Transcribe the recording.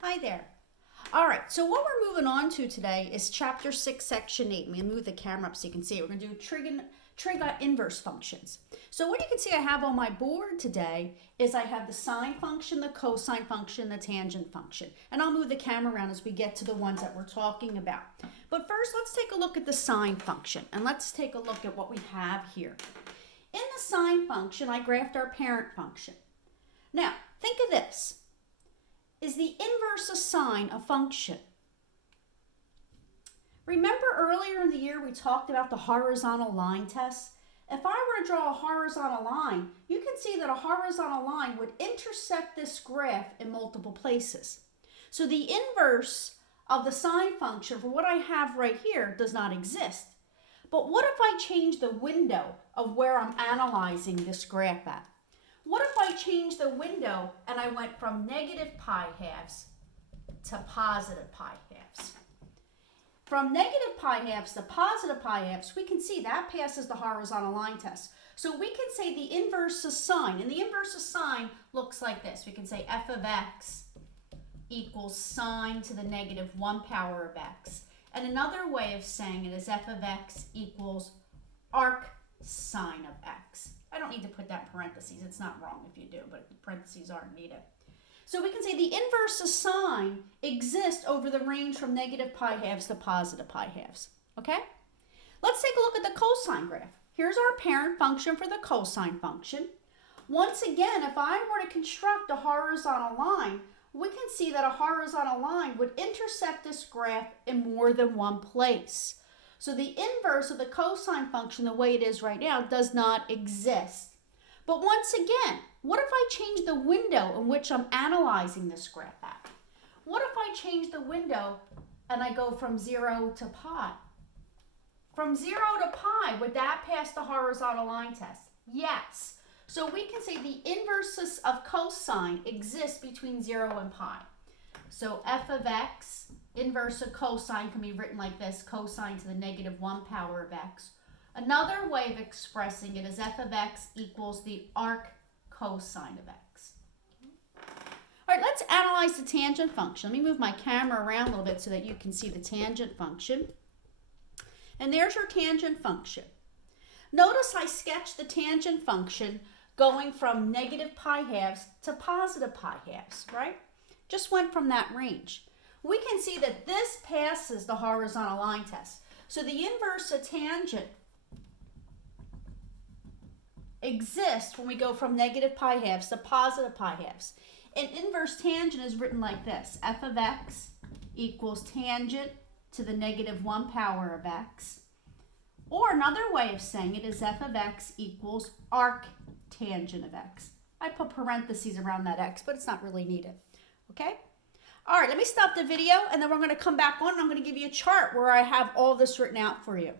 Hi there. All right, so what we're moving on to today is Chapter 6, Section 8. I'm going to move the camera up so you can see it. We're going to do trig inverse functions. So what you can see I have on my board today is I have the sine function, the cosine function, the tangent function. And I'll move the camera around as we get to the ones that we're talking about. But first, let's take a look at the sine function. And let's take a look at what we have here. In the sine function, I graphed our parent function. Now, think of this. Is the inverse of sine a function? Remember earlier in the year we talked about the horizontal line test? If I were to draw a horizontal line, you can see that a horizontal line would intersect this graph in multiple places. So the inverse of the sine function for what I have right here does not exist. But what if I change the window of where I'm analyzing this graph at? What if I change the window and I went from negative pi halves to positive pi halves? From negative pi halves to positive pi halves, we can see that passes the horizontal line test. So we can say the inverse of sine, and the inverse of sine looks like this. We can say f of x equals sine to the negative 1 power of x. And another way of saying it is f of x equals arc sine of x. I don't need to put that in parentheses. It's not wrong if you do, but the parentheses aren't needed. So we can say the inverse of sine exists over the range from negative pi halves to positive pi halves. Okay? Let's take a look at the cosine graph. Here's our parent function for the cosine function. Once again, if I were to construct a horizontal line, we can see that a horizontal line would intersect this graph in more than one place. So the inverse of the cosine function, the way it is right now, does not exist. But once again, what if I change the window in which I'm analyzing this graph at? What if I change the window and I go from 0 to pi? From 0 to pi, would that pass the horizontal line test? Yes. So we can say the inverses of cosine exist between 0 and pi. So f of x, inverse of cosine, can be written like this, cosine to the negative 1 power of x. Another way of expressing it is f of x equals the arc cosine of x. All right, let's analyze the tangent function. Let me move my camera around a little bit so that you can see the tangent function. And there's your tangent function. Notice I sketched the tangent function going from negative pi halves to positive pi halves, right? Just went from that range. We can see that this passes the horizontal line test. So the inverse of tangent exists when we go from negative pi halves to positive pi halves. And inverse tangent is written like this. F of x equals tangent to the negative 1 power of x. Or another way of saying it is f of x equals arc tangent of x. I put parentheses around that x, but it's not really needed. Okay? All right, let me stop the video, and then we're going to come back on, and I'm going to give you a chart where I have all this written out for you.